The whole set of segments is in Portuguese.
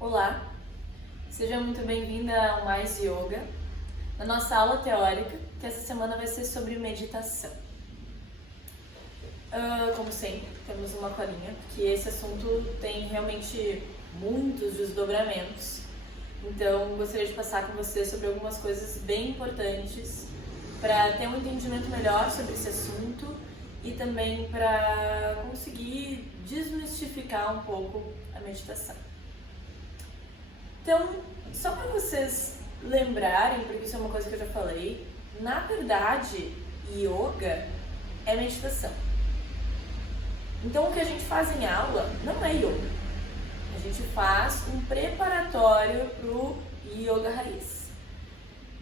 Olá, seja muito bem-vinda ao Mais Yoga, na nossa aula teórica, que essa semana vai ser sobre meditação. Como sempre, temos uma colinha, que esse assunto tem realmente muitos desdobramentos, então gostaria de passar com você sobre algumas coisas bem importantes para ter um entendimento melhor sobre esse assunto e também para conseguir desmistificar um pouco a meditação. Então, só para vocês lembrarem, porque isso é uma coisa que eu já falei, na verdade, yoga é meditação. Então, o que a gente faz em aula não é yoga. A gente faz um preparatório para o yoga raiz.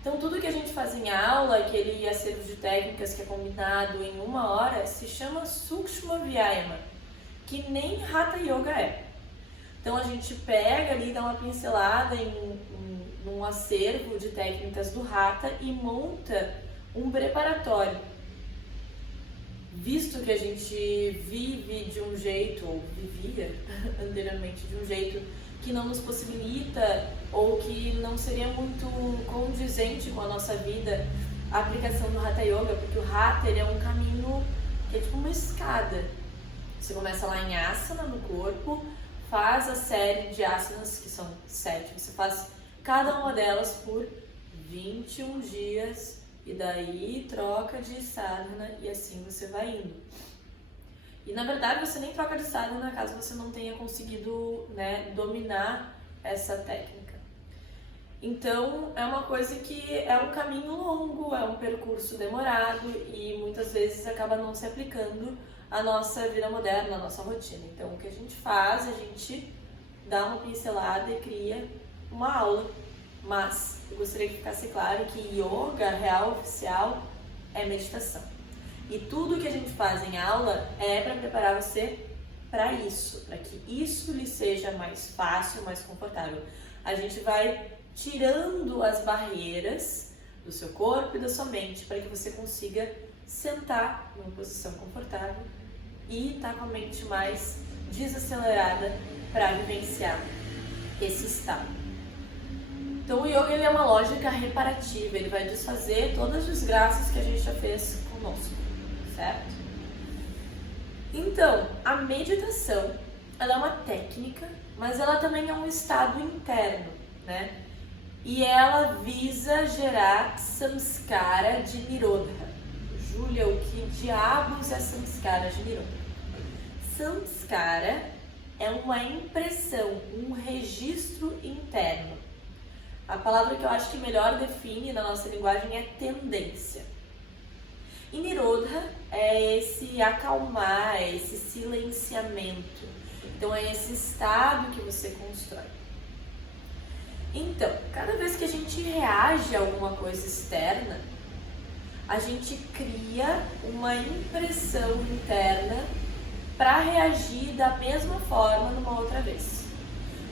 Então, tudo que a gente faz em aula, aquele acervo de técnicas que é combinado em 1 hora, se chama Sukshma Vyayama, que nem Hatha Yoga é. Então, a gente pega ali, dá uma pincelada num acervo de técnicas do Hatha e monta um preparatório. Visto que a gente vive de um jeito, ou vivia anteriormente de um jeito que não nos possibilita ou que não seria muito condizente com a nossa vida a aplicação do Hatha Yoga, porque o Hatha ele é um caminho que é tipo uma escada. Você começa lá em asana no corpo, faz a série de asanas, que são 7, você faz cada uma delas por 21 dias e daí troca de sadhana e assim você vai indo. E na verdade você nem troca de sadhana caso você não tenha conseguido, dominar essa técnica. Então é uma coisa que é um caminho longo, é um percurso demorado e muitas vezes acaba não se aplicando à nossa vida moderna, à nossa rotina. Então o que a gente faz, a gente dá uma pincelada e cria uma aula. Mas eu gostaria que ficasse claro que yoga real, oficial, é meditação. E tudo que a gente faz em aula é para preparar você para isso, para que isso lhe seja mais fácil, mais confortável. A gente vai tirando as barreiras do seu corpo e da sua mente para que você consiga sentar numa posição confortável e estar com a mente mais desacelerada para vivenciar esse estado. Então o yoga ele é uma lógica reparativa, ele vai desfazer todas as desgraças que a gente já fez conosco, certo? Então, a meditação, ela é uma técnica, mas ela também é um estado interno, né? E ela visa gerar samskara de nirodha. Júlia, o que diabos é samskara de nirodha? Samskara é uma impressão, um registro interno. A palavra que eu acho que melhor define na nossa linguagem é tendência. E Nirodha é esse acalmar, é esse silenciamento. Então é esse estado que você constrói. Então, cada vez que a gente reage a alguma coisa externa, a gente cria uma impressão interna para reagir da mesma forma numa outra vez.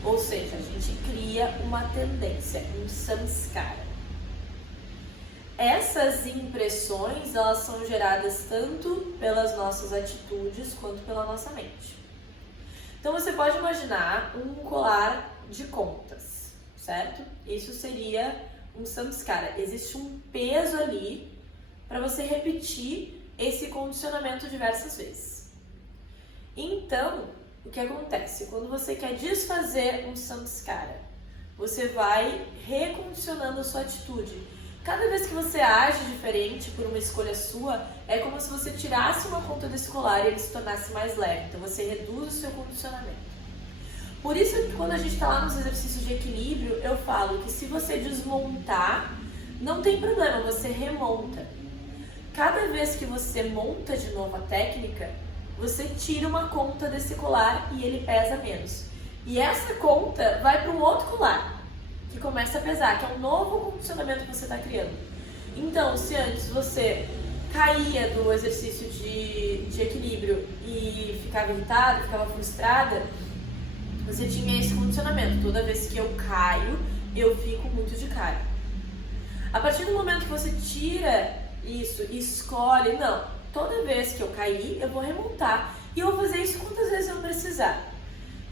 Ou seja, a gente cria uma tendência, um samskara. Essas impressões, elas são geradas tanto pelas nossas atitudes quanto pela nossa mente. Então você pode imaginar um colar de contas, certo? Isso seria um samskara. Existe um peso ali para você repetir esse condicionamento diversas vezes. Então, o que acontece? Quando você quer desfazer um samskara, você vai recondicionando a sua atitude. Cada vez que você age diferente por uma escolha sua, é como se você tirasse uma ponta desse colar e ele se tornasse mais leve. Então você reduz o seu condicionamento. Por isso que quando a gente está lá nos exercícios de equilíbrio, eu falo que se você desmontar, não tem problema, você remonta. Cada vez que você monta de novo a técnica, você tira uma conta desse colar e ele pesa menos. E essa conta vai para um outro colar, que começa a pesar, que é um novo condicionamento que você está criando. Então, se antes você caía do exercício de equilíbrio e ficava irritada, ficava frustrada, você tinha esse condicionamento. Toda vez que eu caio, eu fico muito de cara. A partir do momento que você tira isso e escolhe, não, toda vez que eu cair, eu vou remontar. E eu vou fazer isso quantas vezes eu precisar.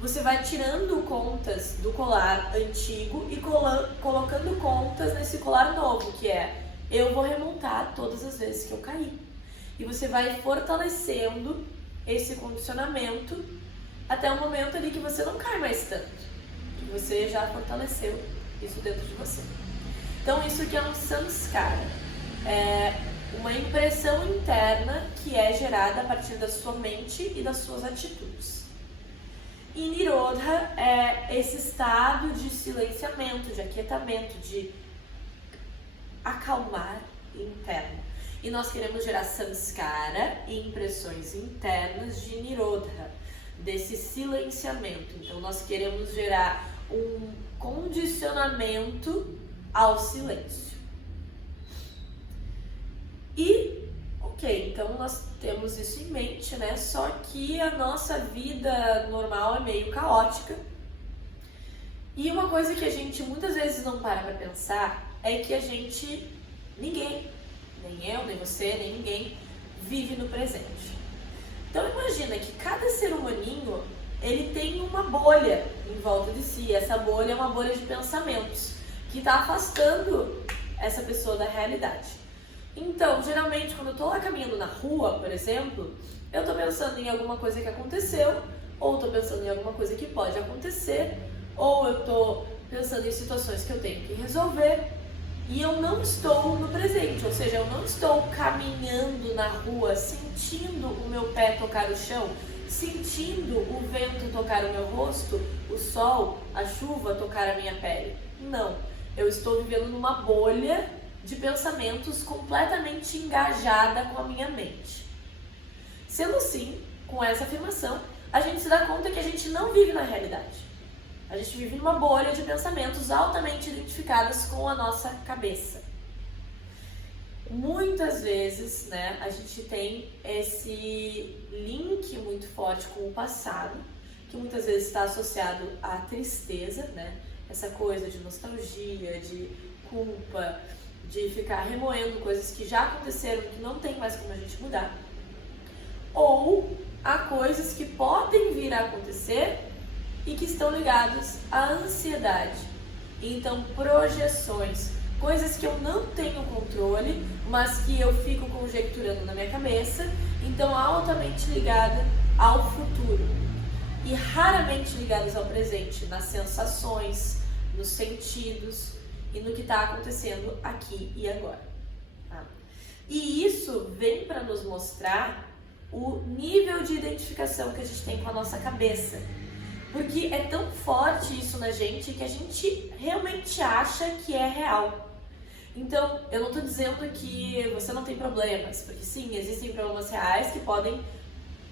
você vai tirando contas do colar antigo e colocando contas nesse colar novo, que é: eu vou remontar todas as vezes que eu caí. E você vai fortalecendo esse condicionamento até o momento ali que você não cai mais tanto, que você já fortaleceu isso dentro de você. Então isso que é um samskara, é uma impressão interna que é gerada a partir da sua mente e das suas atitudes. E Nirodha é esse estado de silenciamento, de aquietamento, de acalmar interno. E nós queremos gerar samskara e impressões internas de Nirodha, desse silenciamento. Então nós queremos gerar um condicionamento ao silêncio. E, ok, então nós temos isso em mente, né? Só que a nossa vida normal é meio caótica. E uma coisa que a gente muitas vezes não para pra pensar é que a gente, ninguém, nem eu, nem você, nem ninguém, vive no presente. Então imagina que cada ser humaninho, ele tem uma bolha em volta de si. Essa bolha é uma bolha de pensamentos que está afastando essa pessoa da realidade. Então, geralmente, quando eu tô lá caminhando na rua, por exemplo, eu tô pensando em alguma coisa que aconteceu, ou tô pensando em alguma coisa que pode acontecer, ou eu tô pensando em situações que eu tenho que resolver, e eu não estou no presente, ou seja, eu não estou caminhando na rua, sentindo o meu pé tocar o chão, sentindo o vento tocar o meu rosto, o sol, a chuva tocar a minha pele. Não, eu estou vivendo numa bolha de pensamentos completamente engajada com a minha mente. Sendo assim, com essa afirmação, a gente se dá conta que a gente não vive na realidade. A gente vive numa bolha de pensamentos altamente identificadas com a nossa cabeça. Muitas vezes, né, a gente tem esse link muito forte com o passado, que muitas vezes está associado à tristeza, né? Essa coisa de nostalgia, de culpa, de ficar remoendo coisas que já aconteceram, que não tem mais como a gente mudar. Ou a coisas que podem vir a acontecer e que estão ligados à ansiedade. Então, projeções, coisas que eu não tenho controle, mas que eu fico conjecturando na minha cabeça, então altamente ligada ao futuro e raramente ligadas ao presente, nas sensações, nos sentidos e no que está acontecendo aqui e agora. Tá? E isso vem para nos mostrar o nível de identificação que a gente tem com a nossa cabeça. Porque é tão forte isso na gente que a gente realmente acha que é real. Então, eu não estou dizendo que você não tem problemas, porque sim, existem problemas reais que podem,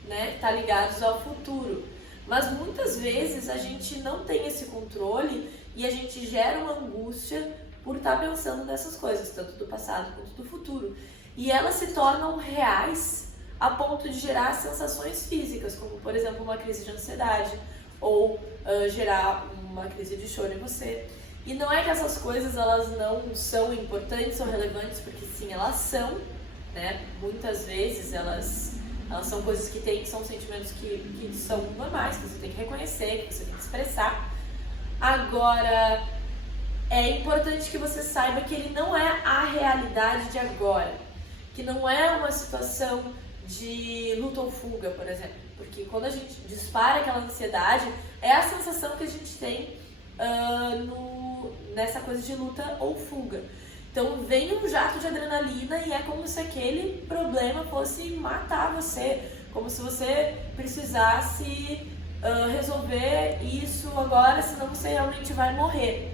né, estar ligados ao futuro. Mas muitas vezes a gente não tem esse controle e a gente gera uma angústia por estar pensando nessas coisas, tanto do passado quanto do futuro. E elas se tornam reais a ponto de gerar sensações físicas, como por exemplo uma crise de ansiedade, ou gerar uma crise de choro em você. E não é que essas coisas elas não são importantes ou relevantes, porque sim, elas são, né? Muitas vezes elas são coisas que são sentimentos que são normais, que você tem que reconhecer, que você tem que expressar. Agora, é importante que você saiba que ele não é a realidade de agora, que não é uma situação de luta ou fuga, por exemplo. Porque quando a gente dispara aquela ansiedade, é a sensação que a gente tem nessa coisa de luta ou fuga. Então vem um jato de adrenalina e é como se aquele problema fosse matar você, como se você precisasse resolver isso agora, senão você realmente vai morrer.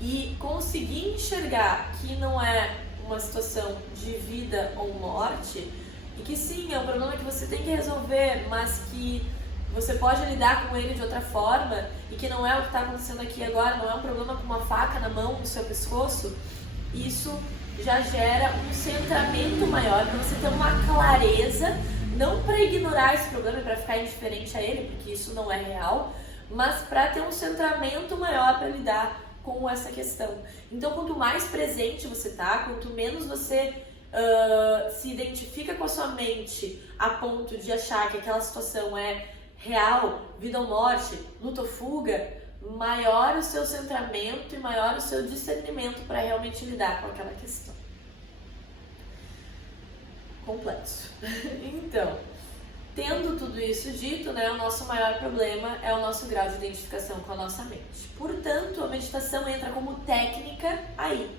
E conseguir enxergar que não é uma situação de vida ou morte, e que sim, é um problema que você tem que resolver, mas que você pode lidar com ele de outra forma, e que não é o que está acontecendo aqui agora, não é um problema com uma faca na mão, no seu pescoço, isso já gera um centramento maior, para você ter uma clareza, não para ignorar esse problema e para ficar indiferente a ele, porque isso não é real, mas para ter um centramento maior para lidar com essa questão. Então, quanto mais presente você tá, quanto menos você se identifica com a sua mente a ponto de achar que aquela situação é real, vida ou morte, luta ou fuga, maior o seu centramento e maior o seu discernimento para realmente lidar com aquela questão. Complexo. Então, tendo tudo isso dito, né, o nosso maior problema é o nosso grau de identificação com a nossa mente. Portanto, a meditação entra como técnica aí.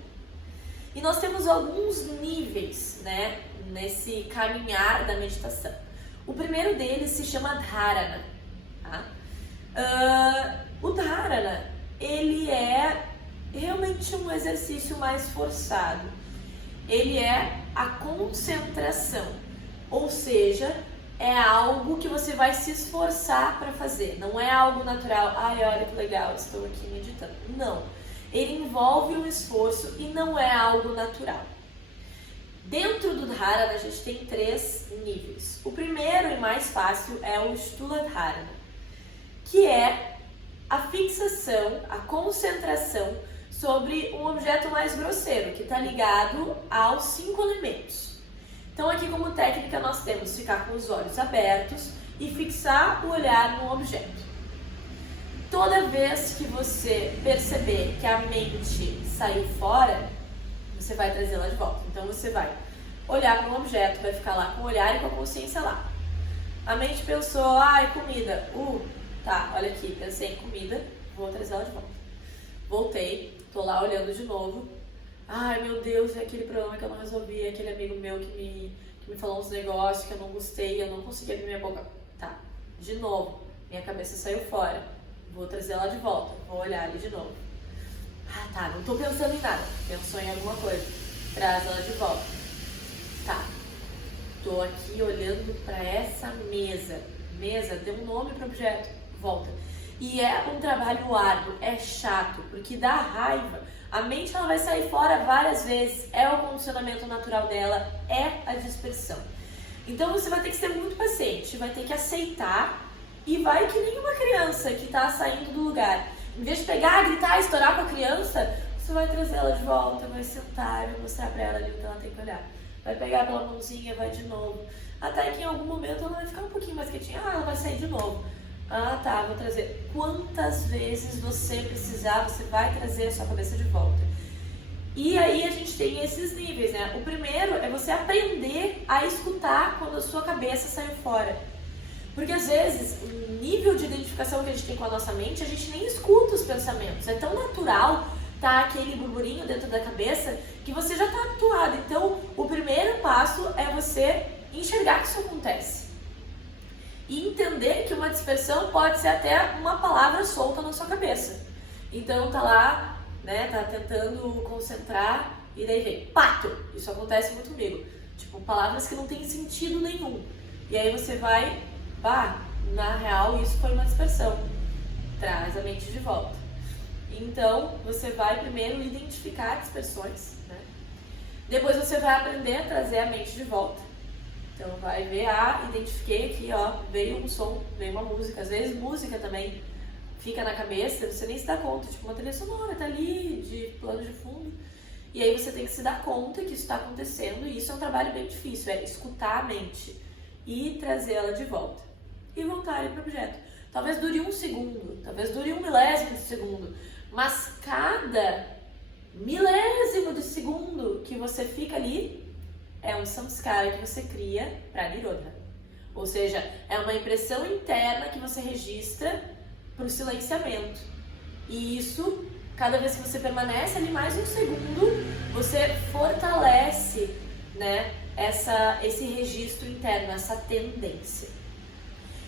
E nós temos alguns níveis, né, nesse caminhar da meditação. O primeiro deles se chama Dharana. Tá? O Dharana, ele é realmente um exercício mais forçado. Ele é a concentração, ou seja, é algo que você vai se esforçar para fazer. Não é algo natural. Ai, olha que legal, estou aqui meditando. Não. Ele envolve um esforço e não é algo natural. Dentro do Dharana, a gente tem 3 níveis. O primeiro e mais fácil é o Sthula Dharana, que é a fixação, a concentração sobre um objeto mais grosseiro, que está ligado aos 5 elementos. Então aqui como técnica nós temos ficar com os olhos abertos e fixar o olhar no objeto. Toda vez que você perceber que a mente saiu fora, você vai trazê-la de volta. Então você vai olhar para um objeto, vai ficar lá com o olhar e com a consciência lá. A mente pensou, ai, comida. Tá, olha aqui, pensei em comida, vou trazer ela de volta. Voltei, tô lá olhando de novo. Ai, meu Deus, é aquele problema que eu não resolvi, é aquele amigo meu que me falou uns negócios que eu não gostei, eu não consegui abrir minha boca. Tá, de novo, minha cabeça saiu fora. Vou trazer ela de volta, vou olhar ali de novo. Ah, tá, não tô pensando em nada. Pensou em alguma coisa. Traz ela de volta. Tá, tô aqui olhando para essa mesa. Mesa, dê um nome pro objeto. Volta. E é um trabalho árduo, é chato, porque dá raiva. A mente ela vai sair fora várias vezes. É o condicionamento natural dela, é a dispersão. Então você vai ter que ser muito paciente, vai ter que aceitar e vai que nem uma criança que tá saindo do lugar. Em vez de pegar, gritar, estourar com a criança, você vai trazer ela de volta, vai sentar, vai mostrar pra ela ali o que ela tem que olhar. Vai pegar pela mãozinha, vai de novo. Até que em algum momento ela vai ficar um pouquinho mais quietinha. Ah, ela vai sair de novo. Ah, tá, vou trazer. Quantas vezes você precisar, você vai trazer a sua cabeça de volta. E aí a gente tem esses níveis, né? O primeiro é você aprender a escutar quando a sua cabeça saiu fora. Porque às vezes, o nível de identificação que a gente tem com a nossa mente, a gente nem escuta os pensamentos. É tão natural tá aquele burburinho dentro da cabeça que você já tá habituado. Então, o primeiro passo é você enxergar que isso acontece. E entender que uma dispersão pode ser até uma palavra solta na sua cabeça. Então, tá lá, né, tá tentando concentrar e daí vem, pato! Isso acontece muito comigo. Tipo, palavras que não tem sentido nenhum. E aí você vai, na real, isso foi uma dispersão. Traz a mente de volta. Então, você vai primeiro identificar dispersões, né? Depois você vai aprender a trazer a mente de volta. Então, vai ver, identifiquei aqui, veio um som, veio uma música. Às vezes, música também fica na cabeça, você nem se dá conta. Tipo, uma trilha sonora tá ali, de plano de fundo. E aí você tem que se dar conta que isso está acontecendo. E isso é um trabalho bem difícil, é escutar a mente e trazê-la de volta. E voltar para o objeto. Talvez dure 1 segundo, talvez dure 1 milésimo de segundo. Mas cada milésimo de segundo que você fica ali é um samskara que você cria para Nirodha. Ou seja, é uma impressão interna que você registra para o silenciamento. E isso, cada vez que você permanece ali mais 1 segundo, você fortalece, né, esse registro interno, essa tendência.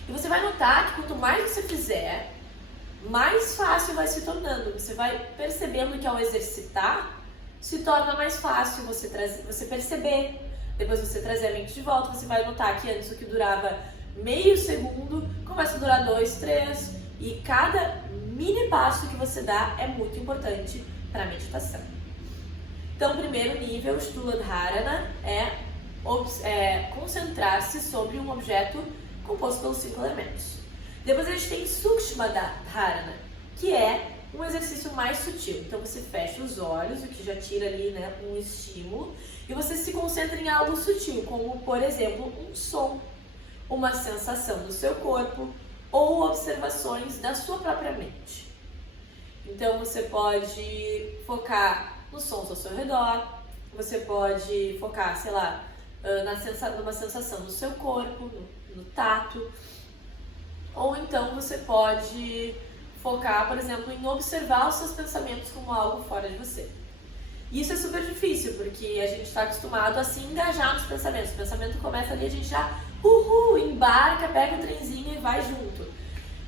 E você vai notar que quanto mais você fizer, mais fácil vai se tornando. Você vai percebendo que ao exercitar, se torna mais fácil você perceber. Depois você trazer a mente de volta, você vai notar que antes o que durava meio segundo, começa a durar 2, 3. E cada mini passo que você dá é muito importante para a meditação. Então, o primeiro nível, Sthula Dharana, é concentrar-se sobre um objeto composto pelos 5 elementos. Depois a gente tem Sukshma Dharana, que é um exercício mais sutil. Então você fecha os olhos, o que já tira ali, né, um estímulo, e você se concentra em algo sutil, como por exemplo um som, uma sensação do seu corpo, ou observações da sua própria mente. Então você pode focar nos sons ao seu redor, você pode focar, sei lá, numa sensação no seu corpo, no tato, ou então você pode focar, por exemplo, em observar os seus pensamentos como algo fora de você. Isso é super difícil, porque a gente está acostumado a se engajar nos pensamentos. O pensamento começa ali, a gente já embarca, pega o trenzinho e vai junto.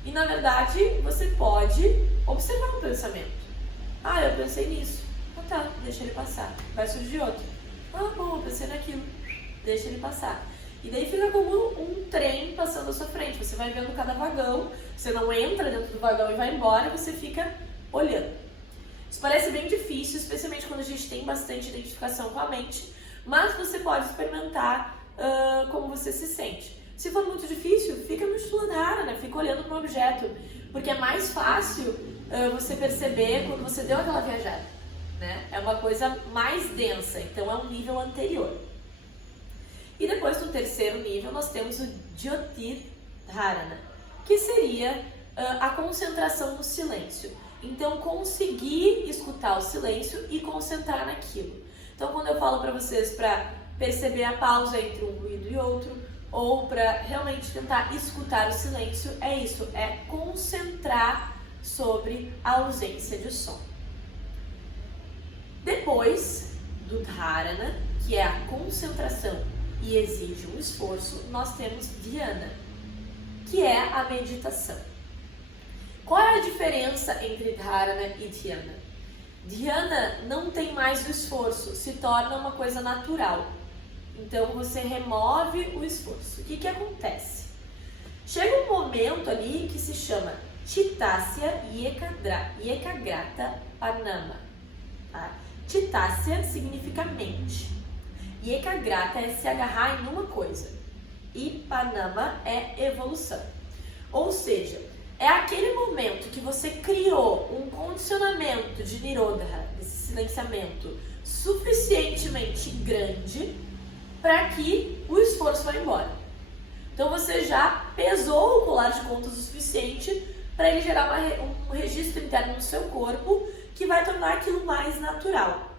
E na verdade, você pode observar um pensamento. Ah, eu pensei nisso. Ah tá, deixa ele passar. Vai surgir outro. Ah, bom, eu pensei naquilo. Deixa ele passar. E daí fica como um trem passando à sua frente. Você vai vendo cada vagão, você não entra dentro do vagão e vai embora, você fica olhando. Isso parece bem difícil, especialmente quando a gente tem bastante identificação com a mente, mas você pode experimentar como você se sente. Se for muito difícil, fica no Sthula-dharana, fica olhando para um objeto, porque é mais fácil você perceber quando você deu aquela viajada, né? É uma coisa mais densa, então é um nível anterior. E depois, no terceiro nível, nós temos o Jyotir-dharana, que seria a concentração no silêncio. Então, conseguir escutar o silêncio e concentrar naquilo. Então, quando eu falo para vocês para perceber a pausa entre um ruído e outro, ou para realmente tentar escutar o silêncio, é isso, é concentrar sobre a ausência de som. Depois do dharana, que é a concentração e exige um esforço, nós temos dhyana, que é a meditação. Qual é a diferença entre dharana e dhyana? Dhyana não tem mais o esforço, se torna uma coisa natural. Então você remove o esforço. O que acontece? Chega um momento ali que se chama Chittasya Ekagrata Panama. Tá? Chittasya significa mente. E Ekagrata é se agarrar em uma coisa. E Panama é evolução. Ou seja, é aquele momento que você criou um condicionamento de Nirodha, desse silenciamento, suficientemente grande para que o esforço vá embora. Então você já pesou o colar de contas o suficiente para ele gerar um registro interno no seu corpo que vai tornar aquilo mais natural.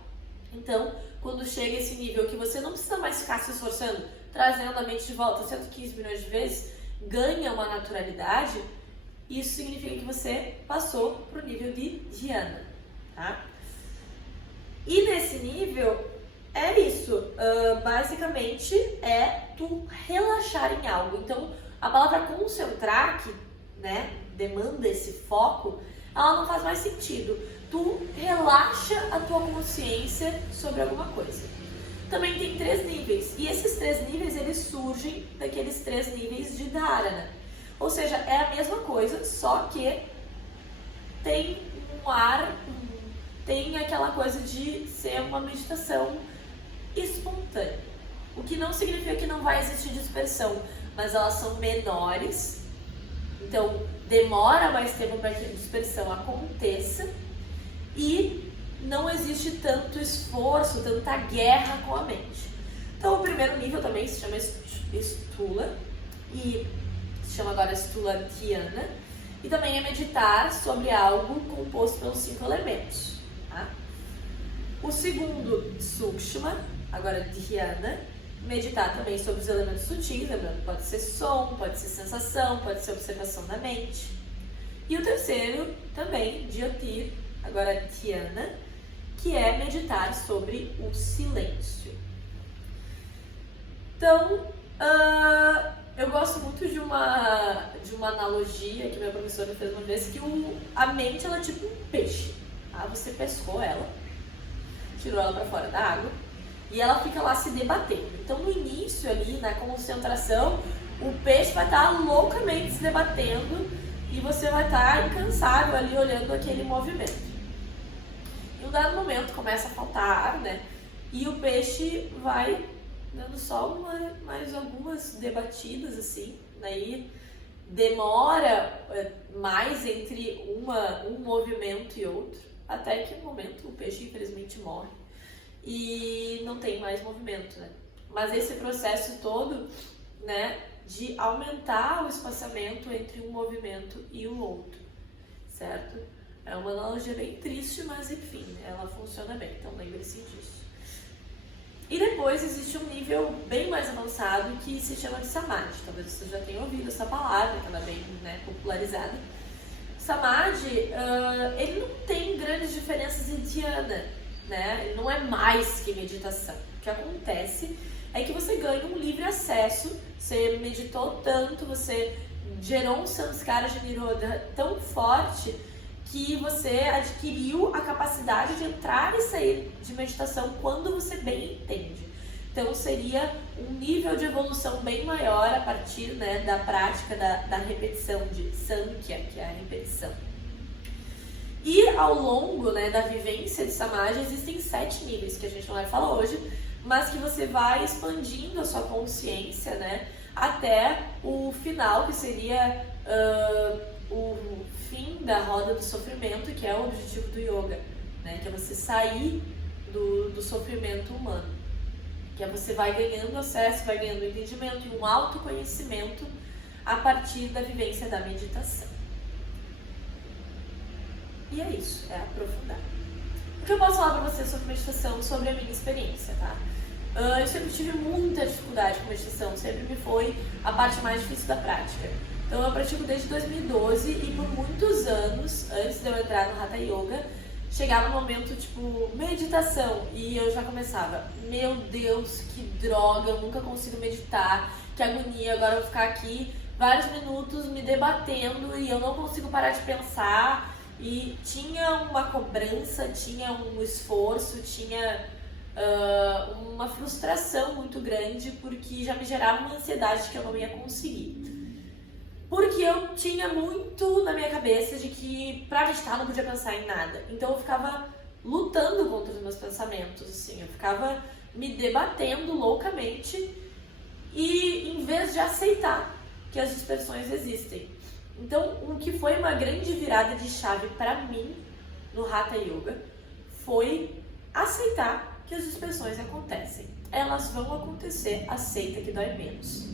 Então, quando chega esse nível que você não precisa mais ficar se esforçando, trazendo a mente de volta 115 milhões de vezes, ganha uma naturalidade, isso significa que você passou para o nível de dhyana, tá? E nesse nível, é isso. Basicamente, é tu relaxar em algo. Então, a palavra concentrar, que demanda esse foco, ela não faz mais sentido. Tu relaxa a tua consciência sobre alguma coisa. Também tem 3 níveis. E esses 3 níveis, eles surgem daqueles 3 níveis de dharana. Ou seja, é a mesma coisa, só que tem um ar, tem aquela coisa de ser uma meditação espontânea. O que não significa que não vai existir dispersão, mas elas são menores, então demora mais tempo para que a dispersão aconteça e não existe tanto esforço, tanta guerra com a mente. Então o primeiro nível também se chama Sthula e se chama agora Sthula Dhyana, e também é meditar sobre algo composto pelos 5 elementos. Tá? O segundo, Sukshma, agora Dhyana, meditar também sobre os elementos sutis, lembrando, pode ser som, pode ser sensação, pode ser observação da mente. E o terceiro, também, Jyotir, agora Dhyana, que é meditar sobre o silêncio. Então, eu gosto muito de uma analogia que minha professora fez uma vez, que a mente ela é tipo um peixe. Tá? Você pescou ela, tirou ela para fora da água e ela fica lá se debatendo. Então no início ali, na concentração, o peixe vai estar loucamente se debatendo e você vai estar incansável ali olhando aquele movimento. Em um dado momento começa a faltar ar, né? E o peixe vai dando só mais algumas debatidas assim, daí demora mais entre um movimento e outro, até que no momento o peixe infelizmente morre e não tem mais movimento, né? Mas esse processo todo, né, de aumentar o espaçamento entre um movimento e o outro, certo? É uma analogia bem triste, mas enfim, ela funciona bem, então lembre-se disso. E depois existe um nível bem mais avançado que se chama de Samadhi. Talvez você já tenha ouvido essa palavra, que ela é bem, né, popularizada. Samadhi, ele não tem grandes diferenças em dhyana, né? Ele não é mais que meditação. O que acontece é que você ganha um livre acesso, você meditou tanto, você gerou um samskara de nirodha tão forte que você adquiriu a capacidade de entrar e sair de meditação quando você bem entende. Então seria um nível de evolução bem maior a partir, né, da prática da repetição, de Sankhya, que é a repetição. E ao longo, né, da vivência de Samadhi existem 7 níveis que a gente não vai falar hoje, mas que você vai expandindo a sua consciência, né, até o final, que seria o fim da roda do sofrimento, que é o objetivo do yoga, né, que é você sair do sofrimento humano, que é você vai ganhando acesso, vai ganhando entendimento e um autoconhecimento a partir da vivência da meditação. E é isso, é aprofundar. O que eu posso falar pra você sobre meditação, sobre a minha experiência, tá? Eu sempre tive muita dificuldade com meditação, sempre me foi a parte mais difícil da prática. Então eu pratico desde 2012 e por muitos anos, antes de eu entrar no Hatha Yoga, chegava um momento tipo, meditação, e eu já começava, meu Deus, que droga, eu nunca consigo meditar, que agonia, agora eu vou ficar aqui vários minutos me debatendo e eu não consigo parar de pensar. E tinha uma cobrança, tinha um esforço, tinha uma frustração muito grande, porque já me gerava uma ansiedade de que eu não ia conseguir. Porque eu tinha muito na minha cabeça de que pra meditar eu não podia pensar em nada. Então eu ficava lutando contra os meus pensamentos, assim, eu ficava me debatendo loucamente e em vez de aceitar que as dispersões existem. Então, o que foi uma grande virada de chave para mim no Hatha Yoga foi aceitar que as dispersões acontecem. Elas vão acontecer, aceita que dói menos.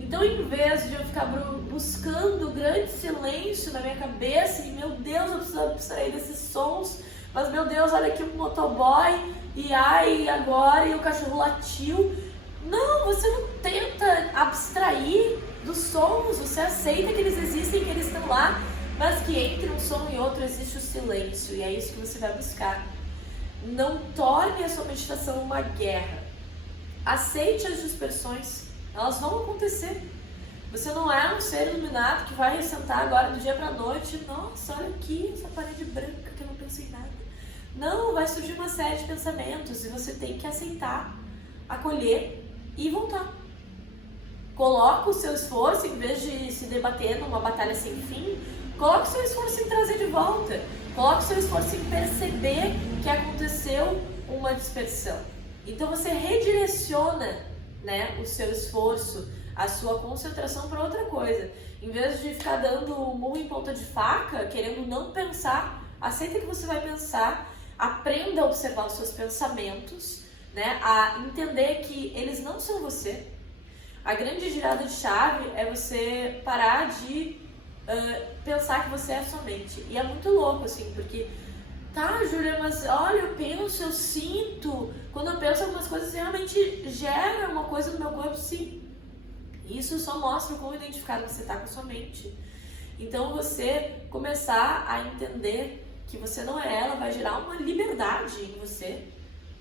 Então, em vez de eu ficar buscando grande silêncio na minha cabeça e, meu Deus, eu preciso abstrair desses sons, mas, meu Deus, olha aqui um motoboy, e ai, agora, e o cachorro latiu. Não, você não tenta abstrair dos sons, você aceita que eles existem, que eles estão lá, mas que entre um som e outro existe o silêncio, e é isso que você vai buscar. Não torne a sua meditação uma guerra. Aceite as dispersões, elas vão acontecer. Você não é um ser iluminado que vai sentar agora do dia pra noite, nossa, olha aqui, essa parede branca que eu não penso em nada. Não, vai surgir uma série de pensamentos e você tem que aceitar, acolher e voltar. Coloca o seu esforço, em vez de se debater numa batalha sem fim, coloca o seu esforço em trazer de volta. Coloca o seu esforço em perceber que aconteceu uma dispersão. Então você redireciona, né, o seu esforço, a sua concentração para outra coisa. Em vez de ficar dando murro em ponta de faca, querendo não pensar, aceita que você vai pensar, aprenda a observar os seus pensamentos, né, a entender que eles não são você. A grande girada de chave é você parar de pensar que você é sua mente. E é muito louco, assim, porque tá, Júlia, mas olha, eu penso, eu sinto. Quando eu penso algumas coisas, realmente gera uma coisa no meu corpo, sim. Isso só mostra o quão identificado você tá com a sua mente. Então você começar a entender que você não é ela, vai gerar uma liberdade em você.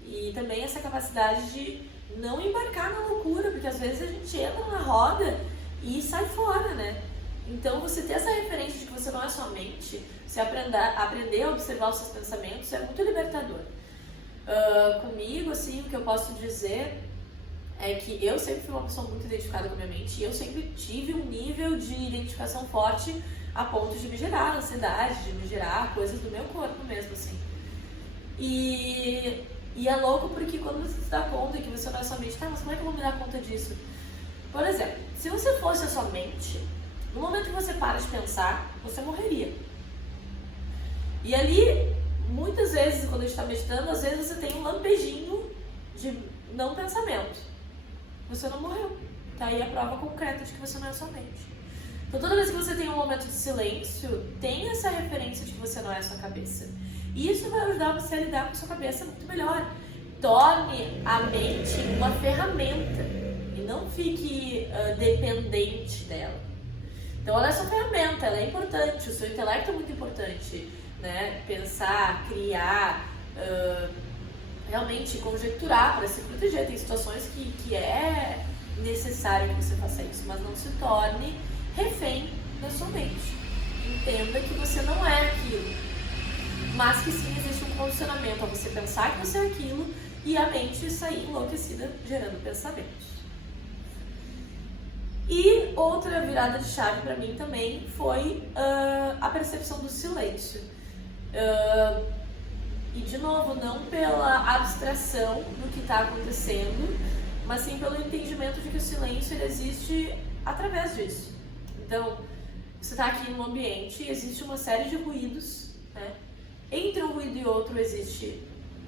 E também essa capacidade de não embarcar na loucura, porque às vezes a gente entra na roda e sai fora, né? Então você ter essa referência de que você não é sua mente, você aprender a observar os seus pensamentos é muito libertador. Comigo, assim, o que eu posso dizer é que eu sempre fui uma pessoa muito identificada com a minha mente e eu sempre tive um nível de identificação forte a ponto de me gerar ansiedade, de me gerar coisas do meu corpo mesmo, assim. E é louco porque quando você se dá conta que você não é sua mente, tá, mas como é que eu vou me dar conta disso? Por exemplo, se você fosse a sua mente, no momento que você para de pensar, você morreria. E ali, muitas vezes, quando a gente está meditando, às vezes você tem um lampejinho de não pensamento. Você não morreu. Tá aí a prova concreta de que você não é sua mente. Então toda vez que você tem um momento de silêncio, tenha essa referência de que você não é a sua cabeça. E isso vai ajudar você a lidar com a sua cabeça muito melhor. Torne a mente uma ferramenta e não fique dependente dela. Então ela é sua ferramenta, ela é importante, o seu intelecto é muito importante, né? Pensar, criar, realmente conjecturar para se proteger. Tem situações que é necessário que você faça isso, mas não se torne refém da sua mente. Entenda que você não é aquilo, mas que sim existe um condicionamento a você pensar que você é aquilo e a mente sair enlouquecida gerando pensamentos. E outra virada de chave para mim também foi a percepção do silêncio. E de novo, não pela abstração do que está acontecendo, mas sim pelo entendimento de que o silêncio ele existe através disso. Então, você está aqui num ambiente e existe uma série de ruídos, né? Entre um ruído e outro existe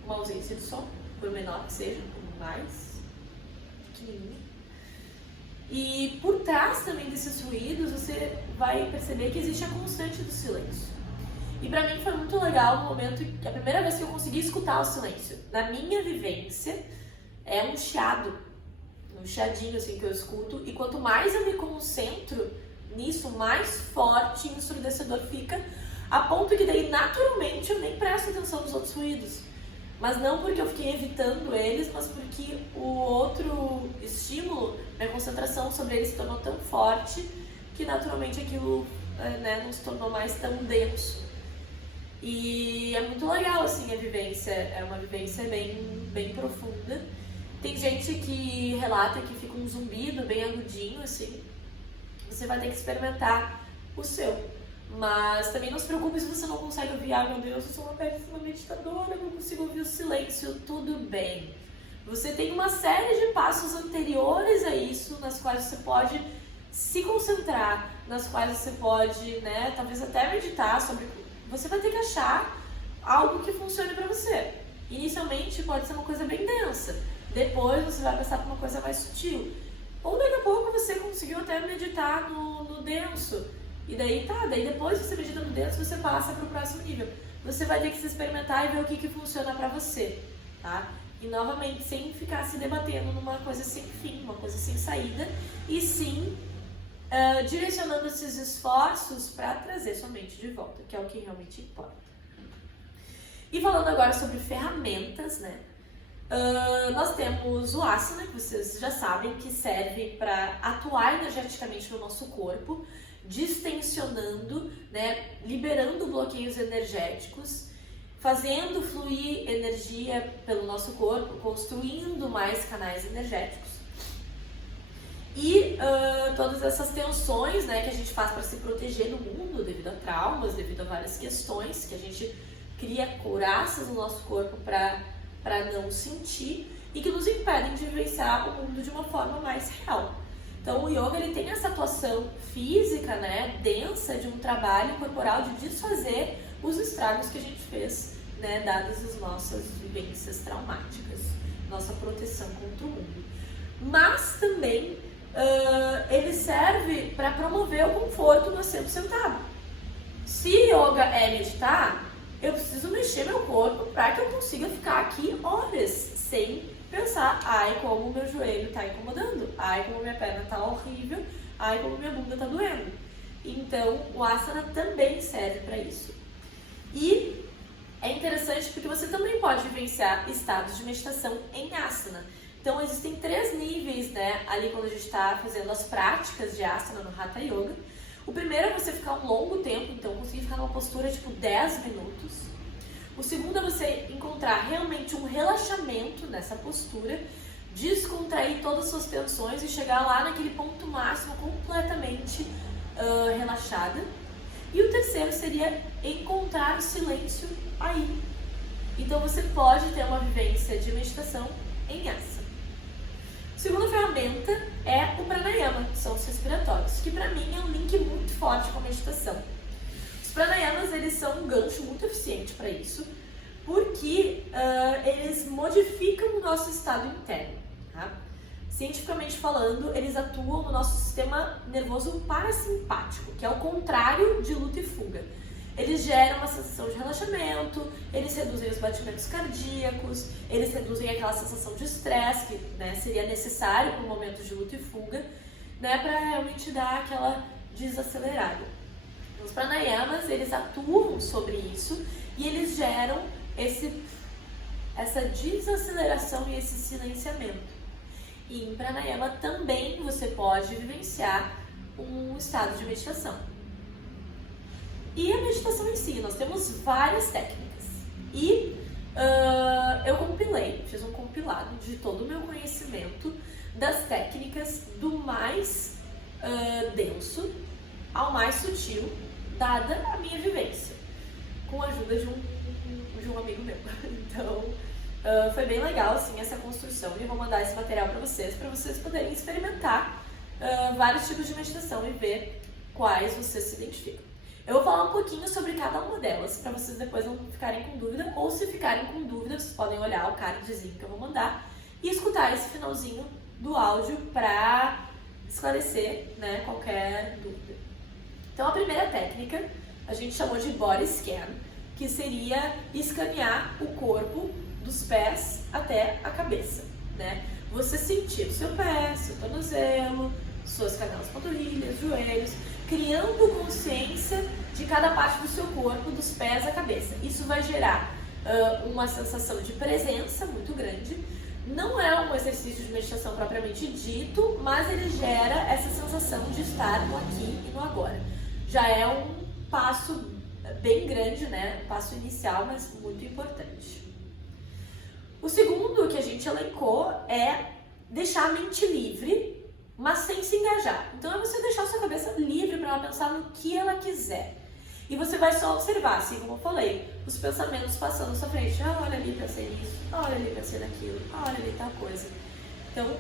uma ausência de som, por menor que seja, por mais pequenininho. E por trás também desses ruídos, você vai perceber que existe a constante do silêncio. E pra mim foi muito legal no momento que a primeira vez que eu consegui escutar o silêncio. Na minha vivência, é um chiado, um chiadinho assim que eu escuto. E quanto mais eu me concentro nisso, mais forte e ensurdecedor fica, a ponto que daí naturalmente eu nem presto atenção nos outros ruídos. Mas não porque eu fiquei evitando eles, mas porque o outro estímulo, minha concentração sobre eles se tornou tão forte que naturalmente aquilo não se tornou mais tão denso. E é muito legal assim a vivência, é uma vivência bem profunda. Tem gente que relata que fica um zumbido bem agudinho assim. Você vai ter que experimentar o seu. Mas também não se preocupe se você não consegue ouvir. Meu Deus, eu sou uma péssima meditadora, eu não consigo ouvir o silêncio. Tudo bem. Você tem uma série de passos anteriores a isso, nas quais você pode se concentrar, nas quais você pode, talvez até meditar sobre. Você vai ter que achar algo que funcione para você. Inicialmente pode ser uma coisa bem densa. Depois você vai passar por uma coisa mais sutil. Ou daqui a pouco você conseguiu até meditar no denso. E daí depois que você medita no denso, você passa para o próximo nível. Você vai ter que se experimentar e ver o que funciona para você, tá? E novamente, sem ficar se debatendo numa coisa sem fim, uma coisa sem saída, e sim direcionando esses esforços para trazer sua mente de volta, que é o que realmente importa. E falando agora sobre ferramentas, nós temos o asana, que vocês já sabem, que serve para atuar energeticamente no nosso corpo, distensionando, liberando bloqueios energéticos, fazendo fluir energia pelo nosso corpo, construindo mais canais energéticos. E todas essas tensões que a gente faz para se proteger no mundo devido a traumas, devido a várias questões que a gente cria couraças no nosso corpo para não sentir e que nos impedem de vivenciar o mundo de uma forma mais real. Então o yoga ele tem essa atuação física, densa de um trabalho corporal de desfazer os estragos que a gente fez, dadas as nossas vivências traumáticas, nossa proteção contra o mundo. Mas também ele serve para promover o conforto no assento sentado. Se yoga é meditar, eu preciso mexer meu corpo para que eu consiga ficar aqui horas sem pensar, ai como meu joelho está incomodando, ai como minha perna está horrível, ai como minha bunda está doendo. Então o asana também serve para isso. E é interessante porque você também pode vivenciar estados de meditação em asana. Então existem 3 níveis, ali quando a gente está fazendo as práticas de asana no Hatha Yoga. O primeiro é você ficar um longo tempo, então conseguir ficar numa postura tipo 10 minutos. O segundo é você encontrar realmente um relaxamento nessa postura, descontrair todas as suas tensões e chegar lá naquele ponto máximo completamente relaxada. E o terceiro seria encontrar o silêncio aí. Então você pode ter uma vivência de meditação em asana. A segunda ferramenta é o pranayama, que são os respiratórios, que para mim é um link muito forte com a meditação. Os pranayamas eles são um gancho muito eficiente para isso, porque eles modificam o nosso estado interno. Tá? Cientificamente falando, eles atuam no nosso sistema nervoso parasimpático, que é o contrário de luta e fuga. Eles geram uma sensação de relaxamento, eles reduzem os batimentos cardíacos, eles reduzem aquela sensação de estresse que, né, seria necessário para um momento de luta e fuga, né, para realmente dar aquela desacelerada. Os pranayamas, eles atuam sobre isso e eles geram essa desaceleração e esse silenciamento. E em pranayama também você pode vivenciar um estado de meditação. E a meditação em si, nós temos várias técnicas. E eu fiz um compilado de todo o meu conhecimento das técnicas do mais denso ao mais sutil, dada a minha vivência, com a ajuda de um amigo meu. Então, foi bem legal assim, essa construção, e eu vou mandar esse material para vocês poderem experimentar vários tipos de meditação e ver quais vocês se identificam. Eu vou falar um pouquinho sobre cada uma delas, para vocês depois não ficarem com dúvida, ou se ficarem com dúvida, vocês podem olhar o cardzinho que eu vou mandar e escutar esse finalzinho do áudio para esclarecer, né, qualquer dúvida. Então, a primeira técnica a gente chamou de body scan, que seria escanear o corpo dos pés até a cabeça, né? Você sentir o seu pé, seu tornozelo, suas canelas, panturrilhas, joelhos, criando consciência de cada parte do seu corpo, dos pés à cabeça. Isso vai gerar uma sensação de presença muito grande. Não é um exercício de meditação propriamente dito, mas ele gera essa sensação de estar no aqui e no agora. Já é um passo bem grande, né? Um passo inicial, mas muito importante. O segundo que a gente elencou é deixar a mente livre, mas sem se engajar. Então é você deixar a sua cabeça livre para ela pensar no que ela quiser. E você vai só observar, assim como eu falei, os pensamentos passando na sua frente. Ah, olha ali, pensei nisso. Olha ali, pensei naquilo. Olha ali, tal coisa. Então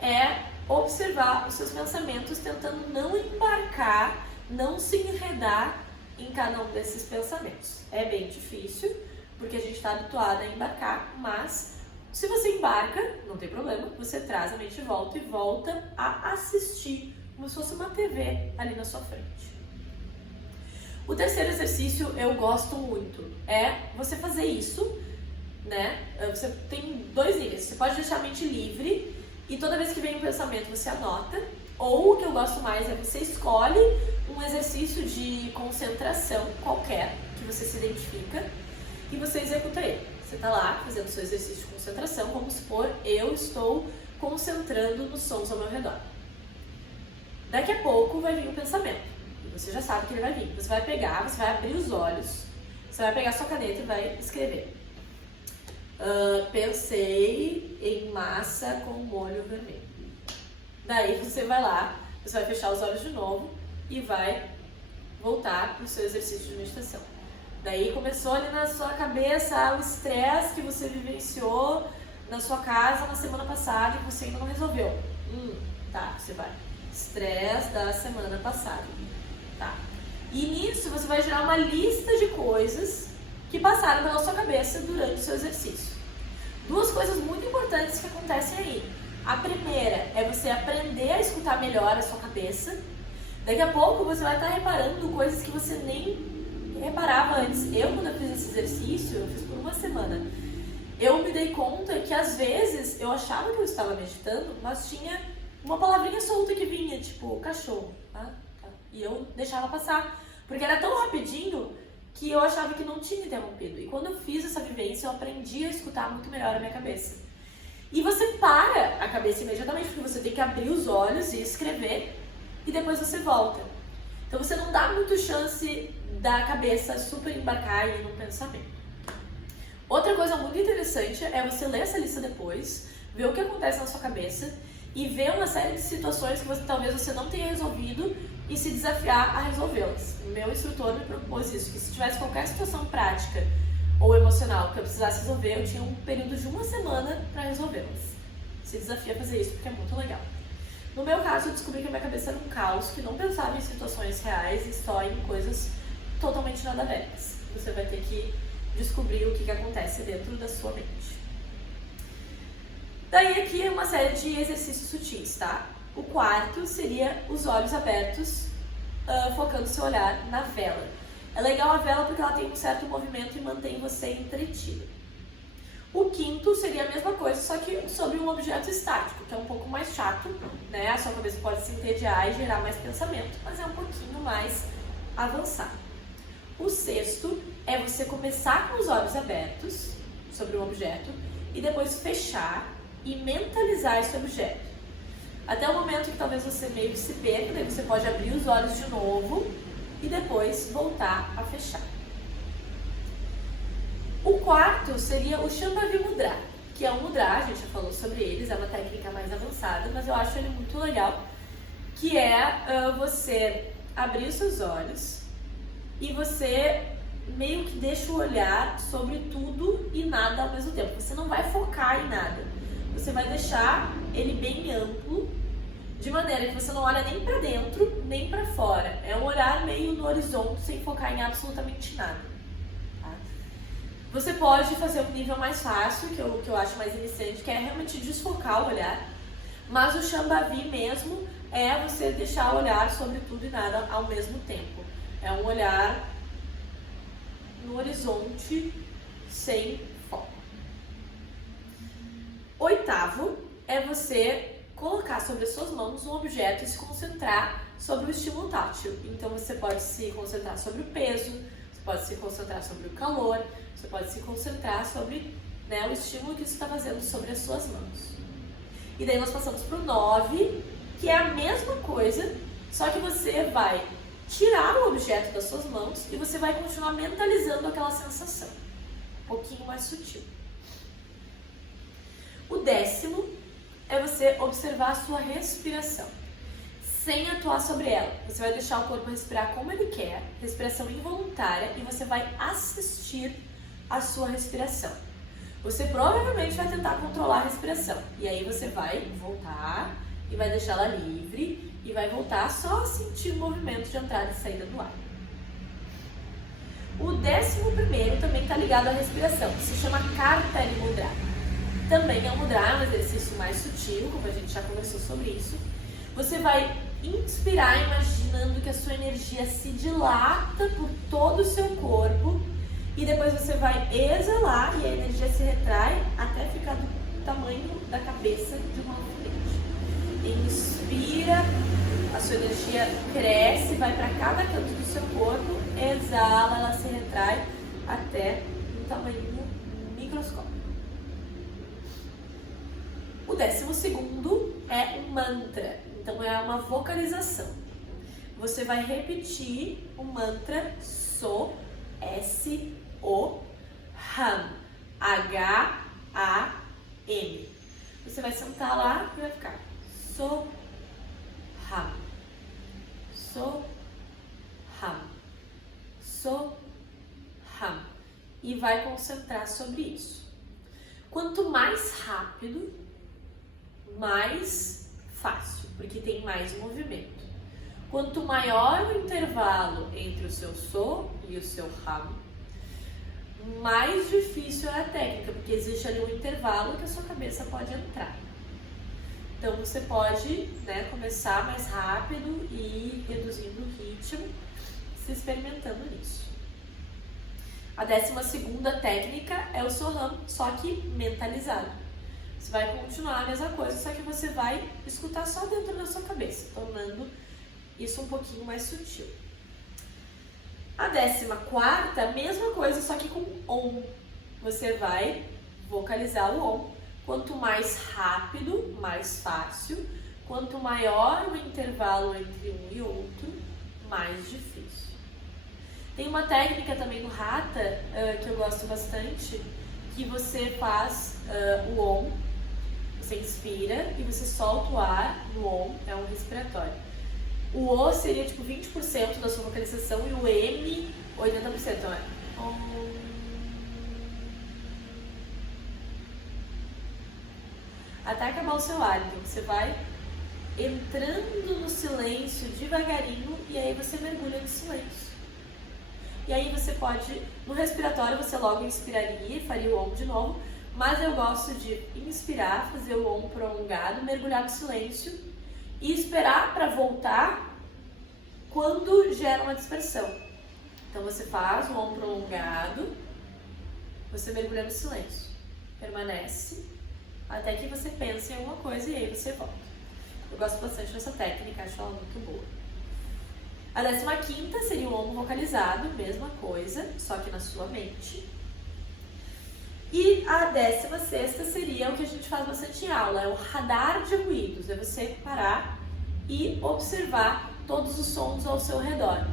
é observar os seus pensamentos, tentando não embarcar, não se enredar em cada um desses pensamentos. É bem difícil, porque a gente está habituado a embarcar, mas se você embarca, não tem problema, você traz a mente de volta e volta a assistir, como se fosse uma TV ali na sua frente. O terceiro exercício eu gosto muito, é você fazer isso, né? Você tem dois níveis, você pode deixar a mente livre e toda vez que vem um pensamento você anota, ou o que eu gosto mais é você escolhe um exercício de concentração qualquer que você se identifica e você executa ele. Você está lá fazendo seu exercício de concentração, vamos supor, eu estou concentrando nos sons ao meu redor. Daqui a pouco vai vir um pensamento, e você já sabe que ele vai vir. Você vai pegar, você vai abrir os olhos, você vai pegar sua caneta e vai escrever. Pensei em massa com molho vermelho. Daí você vai lá, você vai fechar os olhos de novo e vai voltar para o seu exercício de meditação. Daí começou ali na sua cabeça o estresse que você vivenciou na sua casa na semana passada e você ainda não resolveu. Tá, você vai. Estresse da semana passada. Tá. E nisso você vai gerar uma lista de coisas que passaram pela sua cabeça durante o seu exercício. Duas coisas muito importantes que acontecem aí. A primeira é você aprender a escutar melhor a sua cabeça. Daqui a pouco você vai estar reparando coisas que você nem reparava antes. Quando eu fiz esse exercício, eu fiz por uma semana, eu me dei conta que às vezes eu achava que eu estava meditando, mas tinha uma palavrinha solta que vinha, tipo cachorro, tá? E eu deixava passar, porque era tão rapidinho que eu achava que não tinha interrompido. E quando eu fiz essa vivência, eu aprendi a escutar muito melhor a minha cabeça. E você para a cabeça imediatamente, porque você tem que abrir os olhos e escrever, e depois você volta. Então você não dá muito chance da cabeça super embarcar em um pensamento. Outra coisa muito interessante é você ler essa lista depois, ver o que acontece na sua cabeça e ver uma série de situações que talvez você não tenha resolvido e se desafiar a resolvê-las. O meu instrutor me propôs isso, que se tivesse qualquer situação prática ou emocional que eu precisasse resolver, eu tinha um período de uma semana para resolvê-las. Se desafia a fazer isso porque é muito legal. No meu caso, eu descobri que a minha cabeça era um caos, que não pensava em situações reais e só em coisas totalmente nada a ver. Você vai ter que descobrir o que acontece dentro da sua mente. Daí aqui é uma série de exercícios sutis, tá? O quarto seria os olhos abertos, focando seu olhar na vela. É legal a vela porque ela tem um certo movimento e mantém você entretido. O quinto seria a mesma coisa, só que sobre um objeto estático, que é um pouco mais chato, né? A sua cabeça pode se entediar e gerar mais pensamento, mas é um pouquinho mais avançado. O sexto é você começar com os olhos abertos sobre um objeto e depois fechar e mentalizar esse objeto. Até o momento que talvez você meio que se perca, daí você pode abrir os olhos de novo e depois voltar a fechar. O quarto seria o Shambhavi Mudra, que é um mudra, a gente já falou sobre eles, é uma técnica mais avançada, mas eu acho ele muito legal, que é você abrir os seus olhos e você meio que deixa o olhar sobre tudo e nada ao mesmo tempo. Você não vai focar em nada, você vai deixar ele bem amplo, de maneira que você não olha nem para dentro, nem para fora. É um olhar meio no horizonte, sem focar em absolutamente nada. Você pode fazer um nível mais fácil, que eu acho mais iniciante, que é realmente desfocar o olhar. Mas o Shambhavi mesmo é você deixar o olhar sobre tudo e nada ao mesmo tempo. É um olhar no horizonte, sem foco. Oitavo é você colocar sobre as suas mãos um objeto e se concentrar sobre o estímulo tátil. Então você pode se concentrar sobre o peso, você pode se concentrar sobre o calor, você pode se concentrar sobre, né, o estímulo que isso está fazendo sobre as suas mãos. E daí nós passamos para o 9, que é a mesma coisa, só que você vai tirar o objeto das suas mãos e você vai continuar mentalizando aquela sensação. Um pouquinho mais sutil. O 10º é você observar a sua respiração, sem atuar sobre ela. Você vai deixar o corpo respirar como ele quer, respiração involuntária, e você vai assistir a sua respiração. Você provavelmente vai tentar controlar a respiração, e aí você vai voltar e vai deixá-la livre e vai voltar só a sentir o movimento de entrada e saída do ar. O 11º também está ligado à respiração, se chama Kartari Mudra. Também é um mudra, um exercício mais sutil, como a gente já conversou sobre isso. Você vai inspirar imaginando que a sua energia se dilata por todo o seu corpo e depois você vai exalar e a energia se retrai até ficar do tamanho da cabeça de uma elefante. Inspira, a sua energia cresce, vai para cada canto do seu corpo, exala, ela se retrai até um tamanho microscópico. O 12º é um mantra, então é uma vocalização. Você vai repetir o mantra So, S, O, Ham, H-A-M. Você vai sentar lá e vai ficar So, Ham, So, Ham, So, Ham. E vai concentrar sobre isso. Quanto mais rápido, mais fácil, porque tem mais movimento. Quanto maior o intervalo entre o seu So e o seu Ham, mais difícil é a técnica, porque existe ali um intervalo que a sua cabeça pode entrar. Então você pode, né, começar mais rápido e ir reduzindo o ritmo, se experimentando nisso. A 12ª técnica é o Soham, só que mentalizado. Você vai continuar a mesma coisa, só que você vai escutar só dentro da sua cabeça, tornando isso um pouquinho mais sutil. A 14ª, mesma coisa, só que com Om. Você vai vocalizar o Om. Quanto mais rápido, mais fácil. Quanto maior o intervalo entre um e outro, mais difícil. Tem uma técnica também no Hatha, que eu gosto bastante, que você faz o Om. Você inspira e você solta o ar no Om, é um respiratório. O O seria tipo 20% da sua vocalização e o M 80%. Olha. Até acabar o seu ar, então você vai entrando no silêncio devagarinho e aí você mergulha no silêncio. E aí você pode, no respiratório você logo inspiraria e faria o Om de novo, mas eu gosto de inspirar, fazer o OM prolongado, mergulhar no silêncio e esperar para voltar quando gera uma dispersão. Então você faz o OM prolongado, você mergulha no silêncio, permanece até que você pense em alguma coisa e aí você volta. Eu gosto bastante dessa técnica, acho ela muito boa. A 15ª seria o OM vocalizado, mesma coisa, só que na sua mente. E a 16ª seria o que a gente faz bastante em aula, é o radar de ruídos, é você parar e observar todos os sons ao seu redor.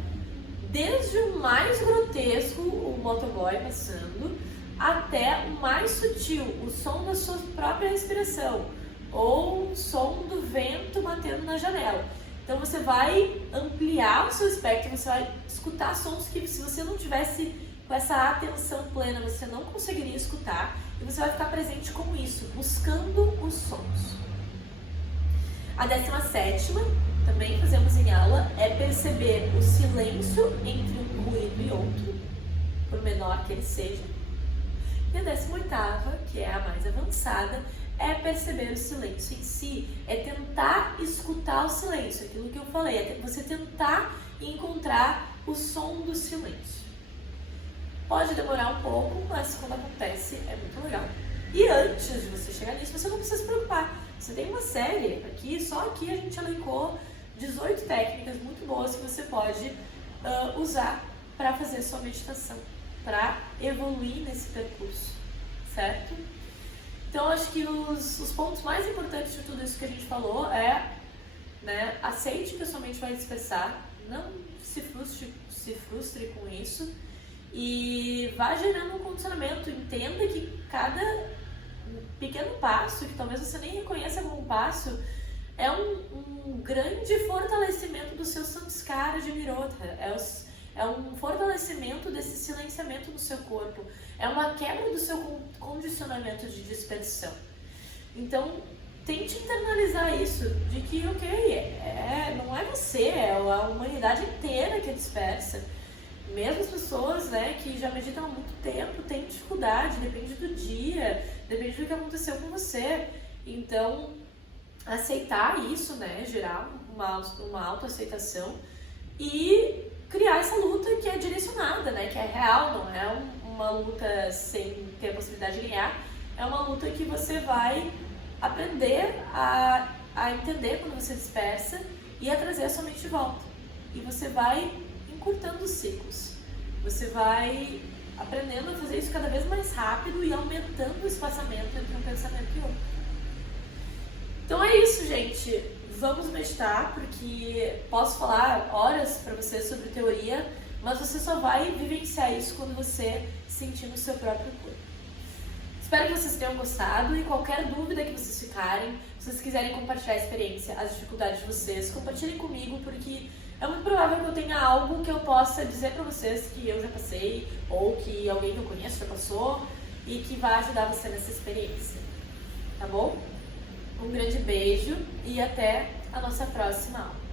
Desde o mais grotesco, o motoboy passando, até o mais sutil, o som da sua própria respiração, ou o som do vento batendo na janela. Então você vai ampliar o seu espectro, você vai escutar sons que se você não tivesse com essa atenção plena, você não conseguiria escutar, e você vai ficar presente com isso, buscando os sons. A 17ª, também fazemos em aula, é perceber o silêncio entre um ruído e outro, por menor que ele seja. E a 18ª, que é a mais avançada, é perceber o silêncio em si, é tentar escutar o silêncio, aquilo que eu falei, é você tentar encontrar o som do silêncio. Pode demorar um pouco, mas quando acontece é muito legal. E antes de você chegar nisso, você não precisa se preocupar. Você tem uma série aqui, só aqui a gente elencou 18 técnicas muito boas que você pode usar para fazer sua meditação, para evoluir nesse percurso, certo? Então, acho que os pontos mais importantes de tudo isso que a gente falou é, né, aceite que a sua mente vai dispersar, não se frustre com isso e vá gerando um condicionamento. Entenda que cada pequeno passo, que talvez você nem reconheça como um passo, é um grande fortalecimento do seu samskara de Nirodha, é um fortalecimento desse silenciamento do seu corpo, é uma quebra do seu condicionamento de dispersão. Então, tente internalizar isso, de que, não é você, é a humanidade inteira que é dispersa. Mesmo as pessoas, né, que já meditam há muito tempo têm dificuldade, depende do dia, depende do que aconteceu com você. Então, aceitar isso, né, gerar uma autoaceitação e criar essa luta que é direcionada, né, que é real, não é uma luta sem ter a possibilidade de ganhar, é uma luta que você vai aprender a entender quando você dispersa e a trazer a sua mente de volta. E você vai encurtando os ciclos. Você vai aprendendo a fazer isso cada vez mais rápido e aumentando o espaçamento entre um pensamento e outro. Então é isso, gente. Vamos meditar, porque posso falar horas para você sobre teoria, mas você só vai vivenciar isso quando você sentir no seu próprio corpo. Espero que vocês tenham gostado e qualquer dúvida que vocês ficarem, se vocês quiserem compartilhar a experiência, as dificuldades de vocês, compartilhem comigo, porque é muito provável que eu tenha algo que eu possa dizer para vocês que eu já passei ou que alguém que eu conheço já passou e que vai ajudar você nessa experiência, tá bom? Um grande beijo e até a nossa próxima aula.